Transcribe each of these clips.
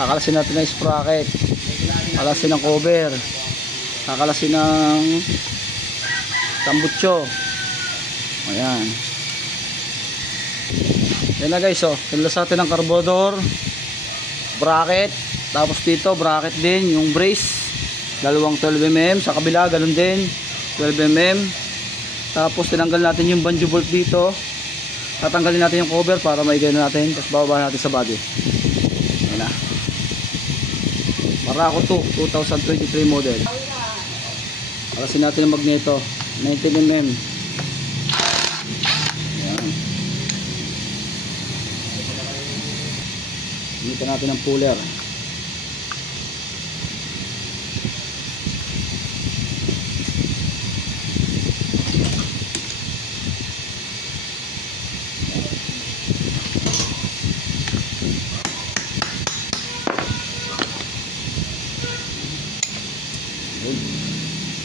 kakalasin natin ng sprocket, kakalasin ng cover, kakalasin ng tambutso. Ayan. Yan na guys, oh. Kinlas natin ng carburetor, bracket, tapos dito bracket din yung brace, dalawang 12mm, sa kabila ganun din 12mm. Tapos tinanggal natin yung banjo bolt dito, tatanggalin natin yung cover para maigay natin, tapos bababa natin sa body. Ayan na, Barako 2 2023 model. Alasin natin yung magneto 19mm. Ayan. Gamitan natin ng puller.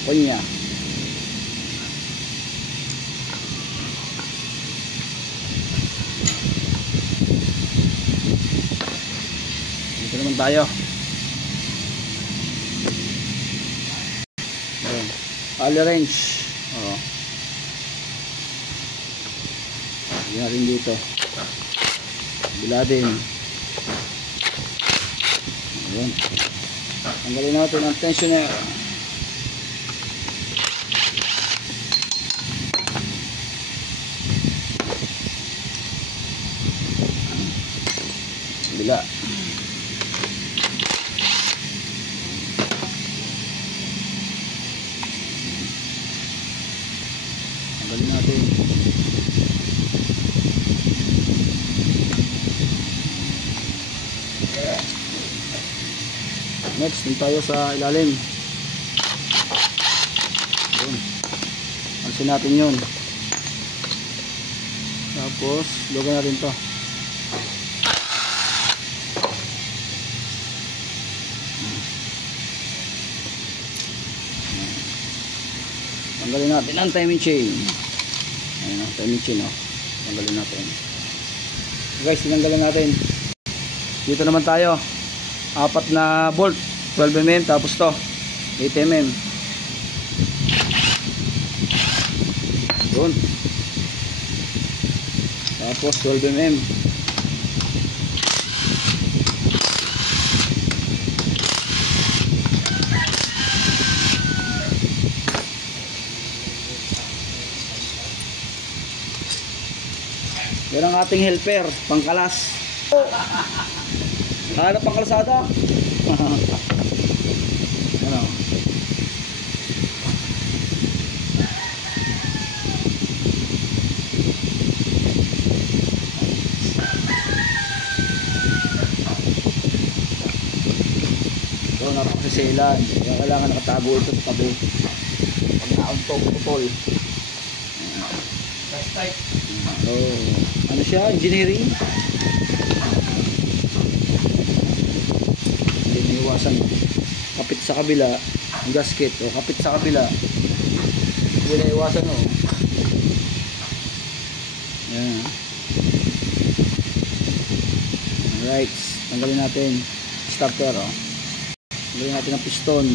Kunya. Dito naman tayo. Ayan. All range. Oo. Hindi natin dito. Bila din. Ayan. Tanggalin natin ang tensioner. Bila. Tanggalin natin. Next, din tayo sa ilalim. Yun. Alisin natin yun. Tapos, lugan natin to. Tanggalin natin ang timing chain. Ayan ang timing chain, oh. Tanggalin natin. Guys, tinanggalin natin. Dito naman tayo. 4 na bolt, 12mm, tapos to 8mm. Doon. Tapos 12mm. Yan ang ating helper, pangkalas. Hanap pang kalsada. Ano? Ito, napakasilan. Kaya kailangan nakatago ito sa tabi. Pag nauntok, putol. So, ano siya? Engineering? Hindi naiwasan. Kapit sa kabila ang gasket, o kapit sa kabila hindi naiwasan, o. Ayan. Alright, tanggalin natin starter, o. Tanggalin natin ang piston.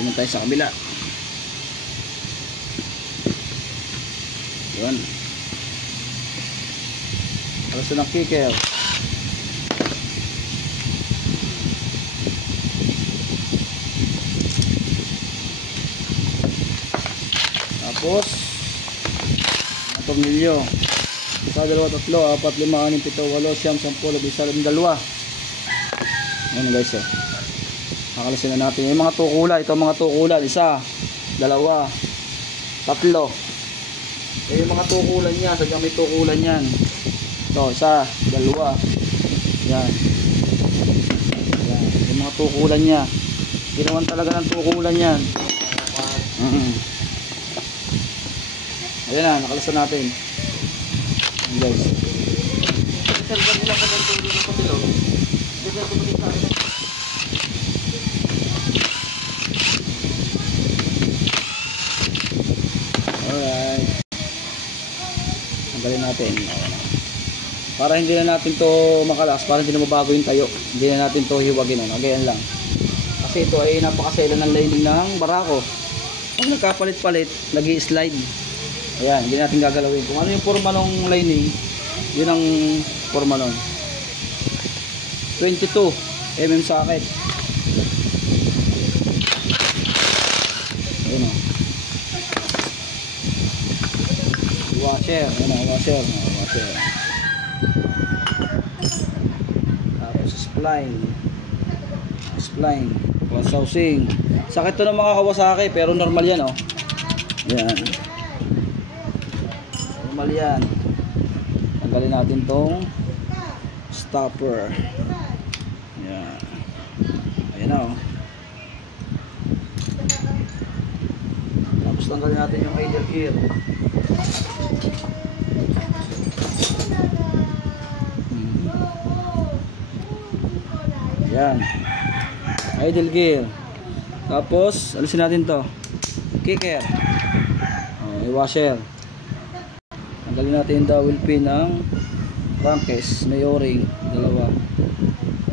Doon tayo sa kabila. Yun. Alaso ng kicker. Tapos ang tornilyo. 1, 2, 3, 4, 5, 6, 7, 8, 9, 10, 11, 12. Ayan guys, oh. Nakalasin na natin yung mga tukula. Ito mga tukula, 1, 2, 3. Yung mga tukulan niya, sadyang may tukulan yan. Ito, 1, 2. Yan. Yan. Yung mga tukulan niya. Ginawan talaga ng tukulan yan. Ayan na, nakalasan natin. Ayan guys. natin. Para hindi na natin to makalas, para hindi na mabago yung tayo. Hindi na natin to hiwagin. Ganyan lang. Kasi ito ay napakasela ng lining ng barako. Pag nagkapalit-palit, nag-i-slide. Ayan, hindi natin gagalawin. Kung ano yung forma ng lining, yun ang forma nun. 22 mm socket. Ayan o. Washer. Ayan o, washer. Washer. Tapos spline. Spline. Cross housing. Sakit to ng mga Kawasaki pero normal yan o. Ayan. Normal yan. Tanggalin natin tong stopper. Ayan. Ayan o. Tapos tanggalin natin yung idle gear. Ayan. Idle gear. Tapos alisin natin to. Kicker. Washer. Tanggalin natin yung dowel pin ng crankcase. May o-ring. Dalawa.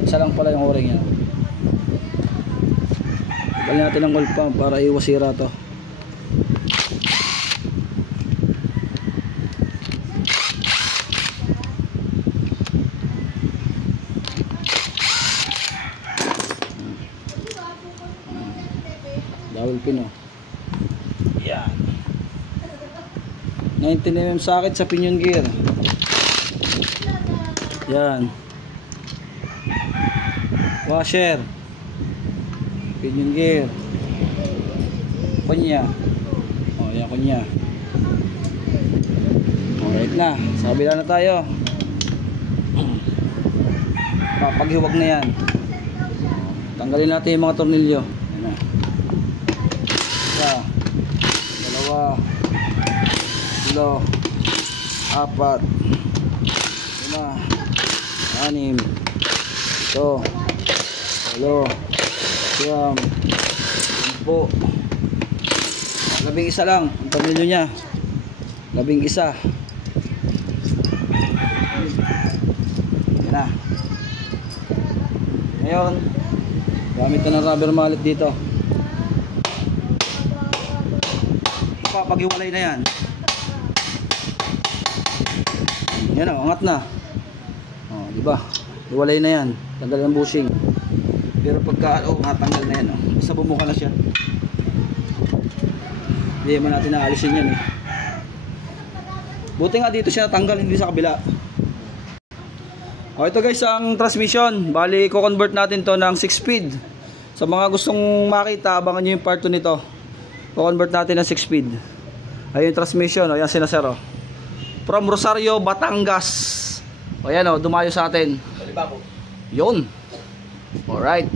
Isa lang pala yung o-ring yan. Tanggalin natin ang oil pump para iwas sira to. Dowel pin o. Yan. 19mm socket sa pinion gear. Yan. Washer. Pinion gear. Kunya. O, yan kunya. Alright na. Sa kabila na tayo. Papaghiwag na yan. Tanggalin natin yung mga tornilyo. Yan na. Isa. Dalawa. Tatlo. Apat. Lima. Anim. Ito. Walo. Siyam. 10. 11 lang ang tornilyo niya. 11. Yan na. Ngayon, gamit na ng rubber mallet dito. Ipapaghiwalay na yan. Yan o, angat na. O, diba? Hiwalay na yan. Tanggal ng bushing. Pero pagka, matanggal na yan. Basta bumuka na siya. Hindi naman natin naalisin yan eh. Buti nga dito siya natanggal, hindi sa kabila. O, ito guys ang transmission. Bali, ko-convert natin to ng 6-speed. Sa mga gustong makita, abangan nyo yung part 2 nito. Ko-convert natin ng 6-speed. Ayun yung transmission. O, yan sinasero. From Rosario, Batangas. O, yan o, dumayo sa atin. Yun. Alright.